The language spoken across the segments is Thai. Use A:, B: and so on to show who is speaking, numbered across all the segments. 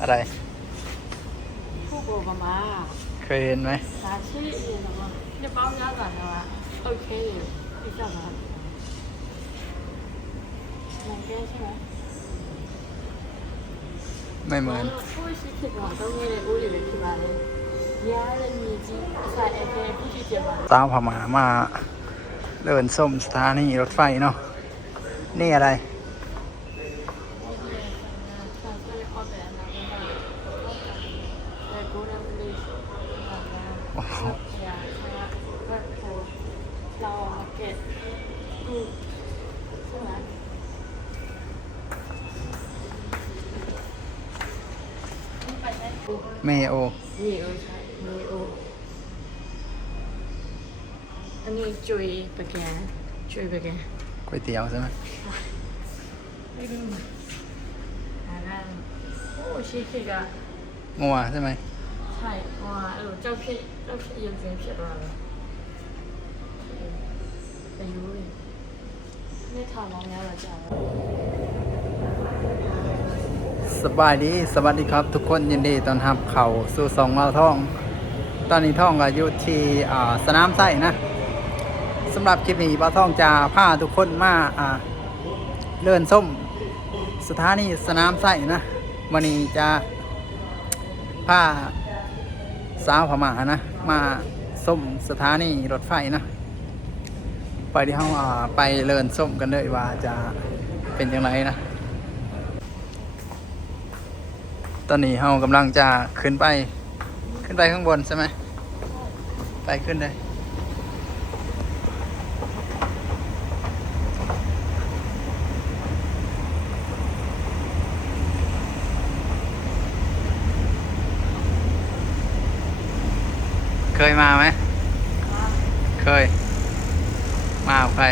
A: อะ
B: ไร
A: คู่โบกบมา
B: เคยเห็นไหม
A: สาชื่อเองหรอวะจะเป้ายอดก่อนนะวะโอเคพี่จับมาเหมืนแก้ใช่ไหม
B: ไม่เหมือน
A: ผู้ชื่อผิดหวัต้องมีในอู้หรือในคิาเลยยาเลยมีจีสายเอเอผู้ชื่เจ็มา
B: ตามผามามา เดินส้มสถานีรถไฟเนาะนี่อะไร
A: เรามาเก็ตอืมใช่ไหม
B: เมโอ
A: มีโอใช่มีโออันนี้จุยปะแกนจุยปะแกน
B: ก๋วยเตี๋ยวใช่ไหม
A: ไม่รู้อ่านั่นโอ้ชีสเค้กอะ
B: งัวใช่ไหม
A: ใช่ จ้าพี่เจ้าพี่ยังเสียเพียดอะไรยุเลยไม่ถามน้องแล้วหรอจ๊ะ
B: สบายดีสวัสดีครับทุกคนยินดีตอนทับเข่าสู่สองเราท่อง ตอนนี้ท่องก็อยูที่สนามไส้นะสำหรับคลิปนี้ป้าท่องจะพาทุกคนมาเลื่อนส้มสถานีสนามไส้นะวันนี้จะพา สาวพม่านะ มาส้มสถานีรถไฟนะ ไปที่ห้องอ่าไปเลินส้มกันเลยว่าจะเป็นยังไงนะ ตอนนี้เรากำลังจะขึ้นไป ขึ้นไปข้างบนใช่ไหม ไปขึ้นเลย เคยมาไหม เคย มากับใคร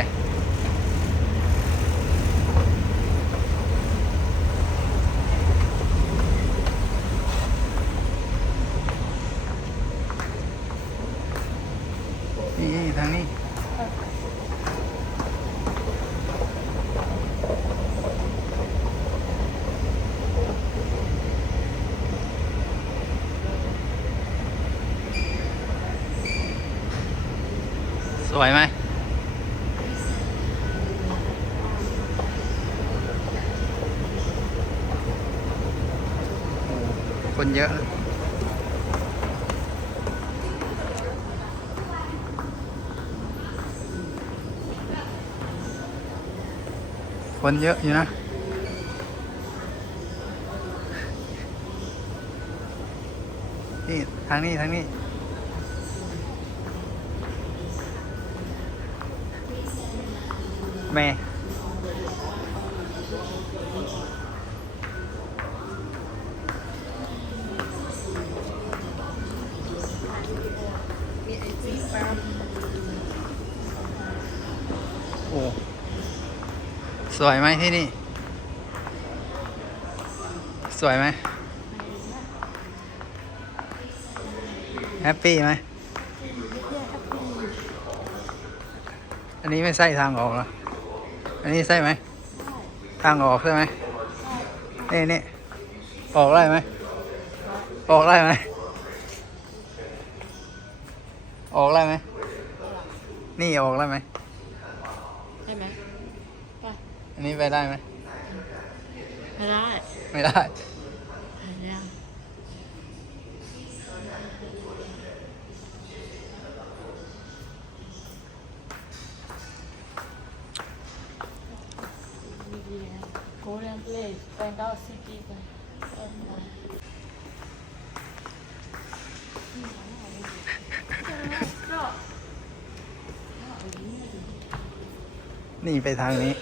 B: นี่ทางนี้ สวยไหม โอ้ คนเยอะนะคนเยอะอยู่นะนี่ทางนี้ทางนี้แม่ วยไหมที่นี่ สวยไหมแฮปปี้ไหมอันนี้ไม่ใช่ทางออกหรอ อันนี้ใช่ไหม ทางออกใช่ไหมนี่นี่ออกได้ไหม ออกได้ไหม ออกได้ไหม นี่ออกได้ไหม
A: ได้ไหม
B: นนี้ไปได้ไหม
A: ไม่ได้
B: ไม่ได้
A: ไม่ได้โกลเด้นเพลสแบงกอกซิตี้ไป
B: นี่ไปทางนี้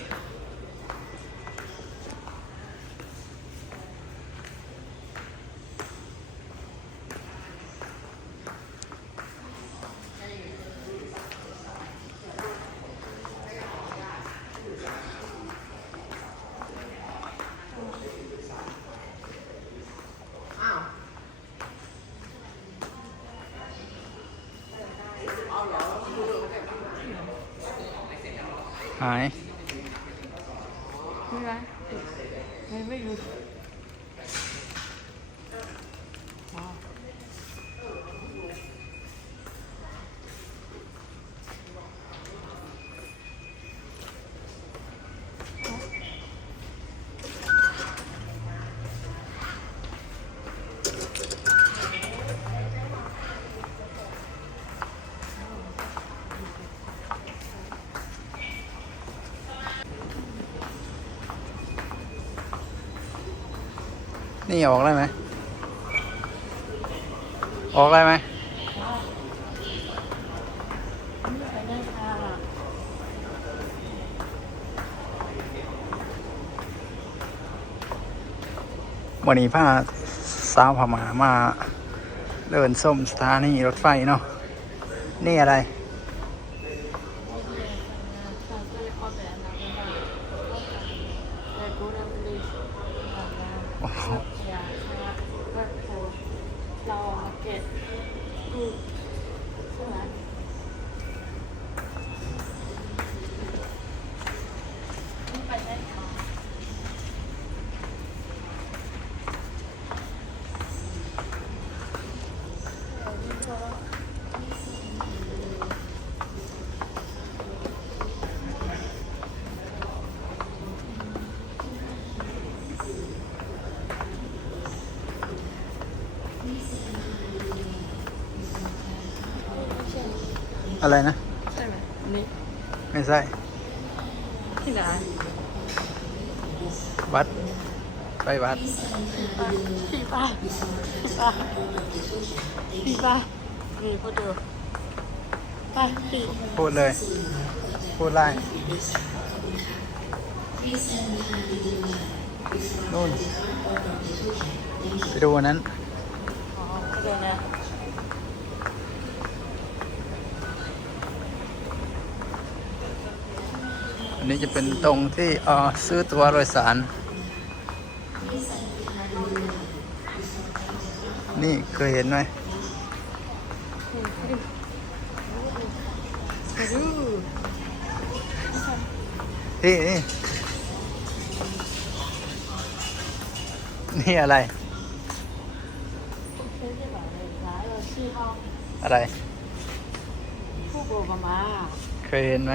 B: หาย
A: ไม่ไรไม่ไม่รู้
B: นี่ออกได้ไหม ออกได้ไหมวันนี้พาสาวพม่ามา เดินส้มสถานีรถไฟเนาะ นี่อะไร โอ้โห
A: เรามาเก็ตอืมใช่ไหม นี่ไปได้ค่ะ
B: อะไรนะ
A: ใช่ไหมนี่
B: ไม่ใช่
A: ที่ไหน
B: วัด ไปวัด
A: พี่ป้าพี่ป้าพี่ป้านี่พอดูไปพี่
B: พูดเลย พูดไล่นู่น ไปดูอันนั้น
A: อ๋อพอดูนะ
B: อันนี้จะเป็นตรงที่เอ่อซื้อตัวโดยสาร นี่เคยเห็นไหม
A: พอดู
B: นี่นี่นี่อะไร
A: โอเคที่แบบเลยร้ายเราชื่อห้อง
B: อะไร
A: ผู้บกมา
B: เคยเห็นไหม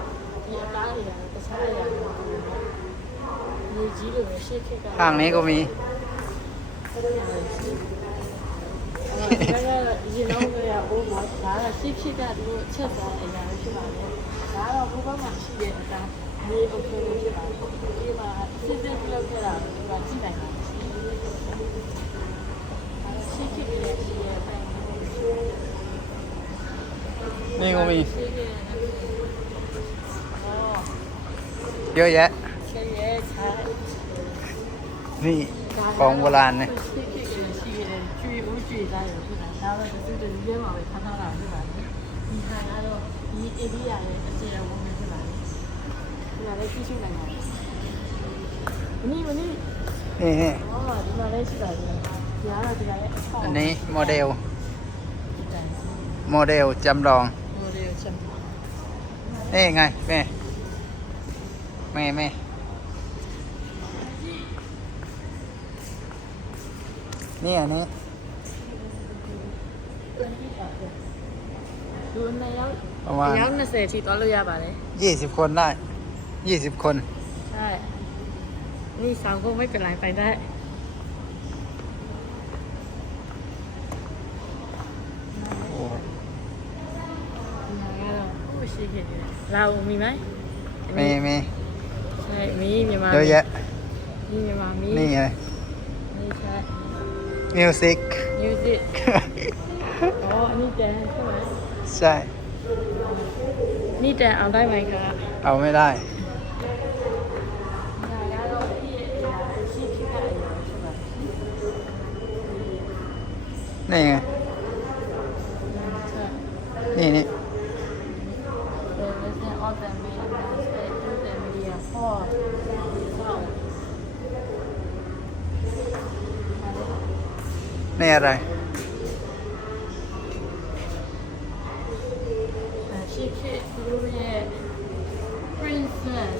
A: ဒီအသားတွေကလည်းတခြားနေရာမှာနေကြီးလို့ရှေ့ခက်က။
B: အာမဲကိုမီ
A: အဲ့ဒါကရေလုံးကရအိုးမှာဒါကရှေ့ခက်ကသူတို့ချက်သွားတဲ့အရာဖြစ်ပါလေ။ဒါတော့ဘုဘမှာရှိတဲ့အသားဒီအိုကေလို့ဖြစ်ပါလေ။ဒီမှာစစ်စစ်လောက်ခဲ့တာဒီမှာကြည့်နိုင်တယ်။ရှေ့ခက်ရဲ့အပိုင်းနေကုန်ပြီ။
B: เยอะแยะนี่ของโบราณเนี่ยนี่นี่อันนี้โมเดล
A: โมเดล
B: โมเดลจำลอง นี่ไงแม่ ไม่ไม่นี่อันนี้
A: ดูในแล้ว
B: ประมาณ
A: แล้วในเสรษฐีตันเรือบาเล
B: ยยี่สิบคนได้ยี่สิบคน
A: ใช่ นี่สามคนไม่เป็นไรไปได้
B: โอ้
A: โหเรามีไหม
B: มีมี
A: มีมา
B: เยอะแยะ
A: นี่มีมามี
B: นี่ไง
A: นี่ใช่
B: มิวสิก
A: มิวสิกอ๋อนี่แจใช่ไหม
B: ใช่
A: นี่แจเอาได้ไหมคะ
B: เอาไม่ได้นี่ไง
A: อะ
B: ไร
A: she picked red princess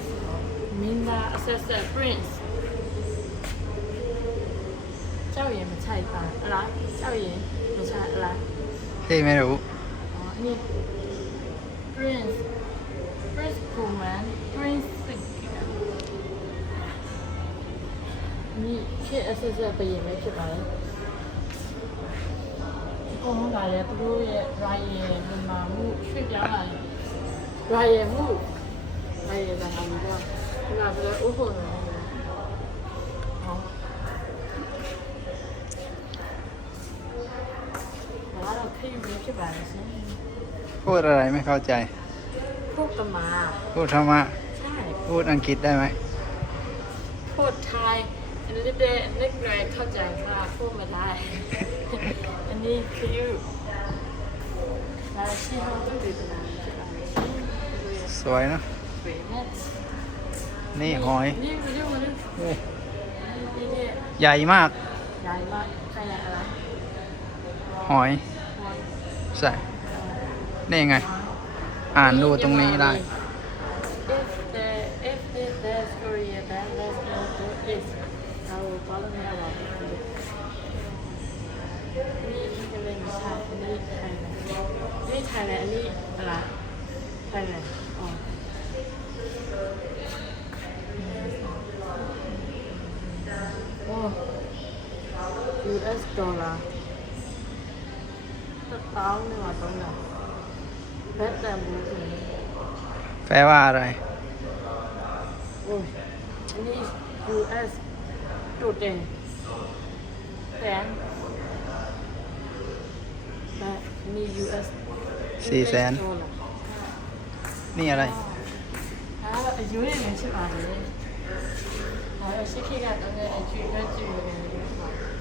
A: มินดา assassin prince เจ้าหญิงไม่ใช่ป่ะอะไรเจ้าหญิงไม่ใช่อะไร
B: ที่ไม่รู้
A: อ๋อนี่ prince prince กูมัน prince นี่แค่ assassin ไปยังไม่ใช่ป่ะ ကုန်လုံးကလည်းသူတို့ရဲ့ royal မြန်မာမှုရွှေ့ပြောင်းလာတယ် royal မှု royal ကဟာလို့ဒီကဘယ်လိုဥပ္ပဒေလဲဟောဒါတော့ခိတ်ပဲဖြစ်ပါလေရှင်
B: พูดอะไรไม่เข้าใจ
A: พวกกมา
B: พูดธรรมะ
A: ใช่
B: พูดอังกฤษได้ไหม
A: พูดไทยอันนี้เด็กเล็กเลยเข้าใจค่ะพูดมาได้ อันนี้คือเราที่ห้องต้องดูตรงนี้ใช่ไหม
B: สวยนะ
A: นี่
B: หอยใหญ่มาก
A: ใหญ่มากใครเนี่ยอะไร
B: หอย ใช่ นี่ไง อ่านดูตรงนี้ได้
A: If the if the there's Korea then let's go to it I will follow me around นี่นี่ก็เลยไม่ใช่อันนี้ไทยแลนด์ นี่ไทยแลนด์อันนี้อะไรไทยแลนด์อ๋อโอ้ US ดอลลาร์สตางค์นี่หว่าตรงไหนแพทแต่บูถึง
B: แปลว่าอะไร
A: โอ้ยอันนี้ US จุดเด่นแสนแต่มี US
B: สี่แสนนี่อะไร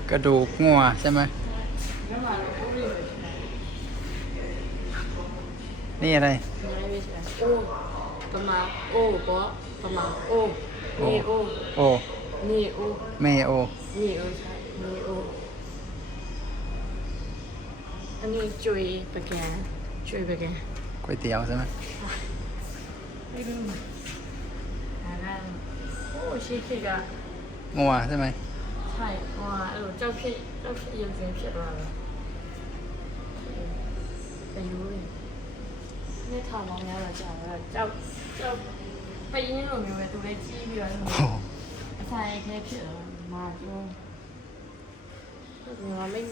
B: กระดูกงัวใช่ไหมนี่อะไรโอ้
A: ประ
B: มาโอ้
A: ปอประมาโอ้นี่โอ้โอ้นี่
B: โอ้เม
A: โอนี่โอ
B: ใช่
A: นี่โออันนี้จุยปะแก ရွှေပကံခွေတရားစမ်းအဲ့ဒါဟိုရှိခေကငွာစမ်းใช่ဟိုအဲ့လိုကြောက်ဖြစ်ကြောက်ဖြစ်ရုပ်ရှင်ဖြစ်သွားတယ်ဘယ်လိုလဲနှစ်ထောင်ပေါင်းများလာကြတယ်ကြောက်ကြောက်ပရင်းလို
B: မျိုးပဲသူလ
A: ည်းကြီးပြီးတော့အဆိုင်ခဲဖြစ်တော့မာကျွန်းငါမိတ်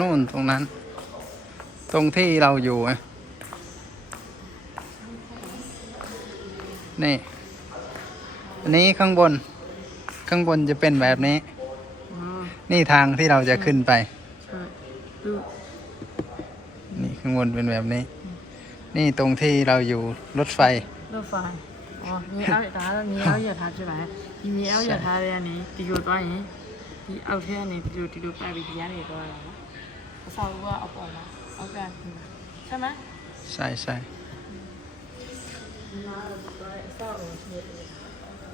B: นู่นตรงนั้น ตรงที่เราอยู่อะนี่ อันนี้ข้างบน ข้างบนจะเป็นแบบนี้
A: อ๋อ
B: นี่ทางที่เราจะขึ้นไป
A: ใช่ดู
B: นี่ข้างบนเป็นแบบนี้ นี่ตรงที่เราอยู่รถไฟ
A: รถไฟ 哦，你要打了，你要也他去买，你要也他的呀，你第六段人，你后天你第六第六摆位第二那段了，我上午啊，我报了，我干，ใช่ไหม
B: ใช่ใช่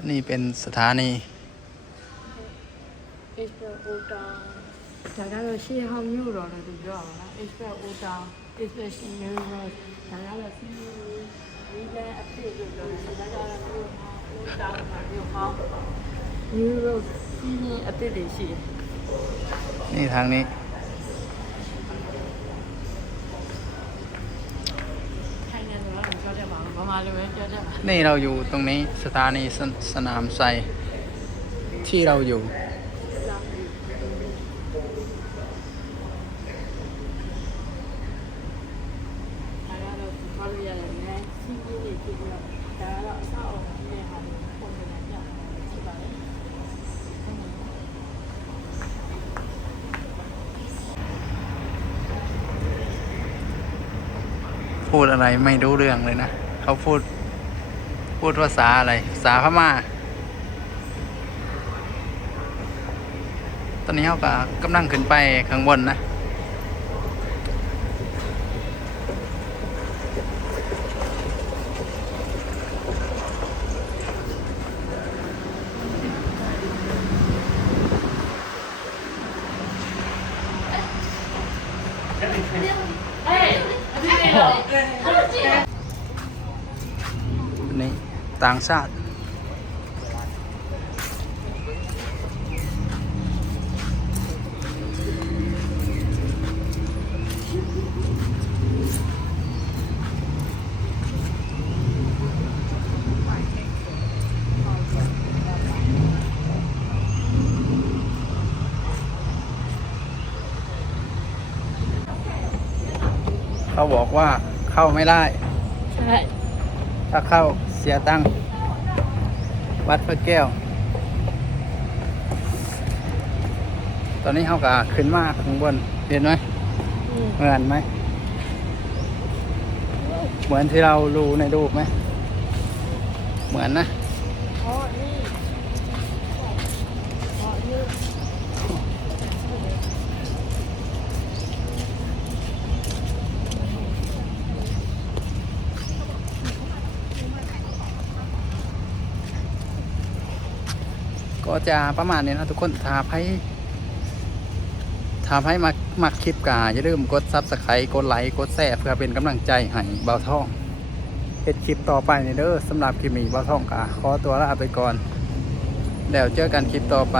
B: นี่เป็นสถานี
A: เอสเปรโอตาจากนั้นเราชี้ห้องยูโรเราดูยอดนะเอสเปรโอตาเอสเปรชิโนโรา
B: นี่ทางนี้ นี่เราอยู่ตรงนี้สถานีสสนามไซที่เราอยู่ พูดอะไรไม่รู้เรื่องเลยนะเขาพูด พูดภาษาอะไรภาษาพม่า ตอนนี้เขาก็กำลังขึ้นไปข้างบนนะ
A: เฮ้ยพี่เมย์
B: นี่ต่างชาติ เขาบอกว่าเข้าไม่ได้
A: ใช่
B: ถ้าเข้าเสียตังค์วัดพระแก้ว ตอนนี้เขาก็ขึ้นมาข้างบนเห็นไหม
A: อืม
B: เหมือนไหม เหมือนที่เราดูในรูปไหม เหมือนนะ
A: อ๋อนี่อ๋อนี่
B: ก็จะประมาณนี้นะทุกคนถ้าให้ถ้าให้มามักคลิปกาอย่าลืมกดซับสไครต์กดไลค์กดแชร์เพื่อเป็นกำลังใจให้เบาท่องเฮ็ดคลิปต่อไปนี่เด้อสำหรับคลิปนี้เบาท่องกาขอตัวลาไปก่อน แล้วเจอกันคลิปต่อไป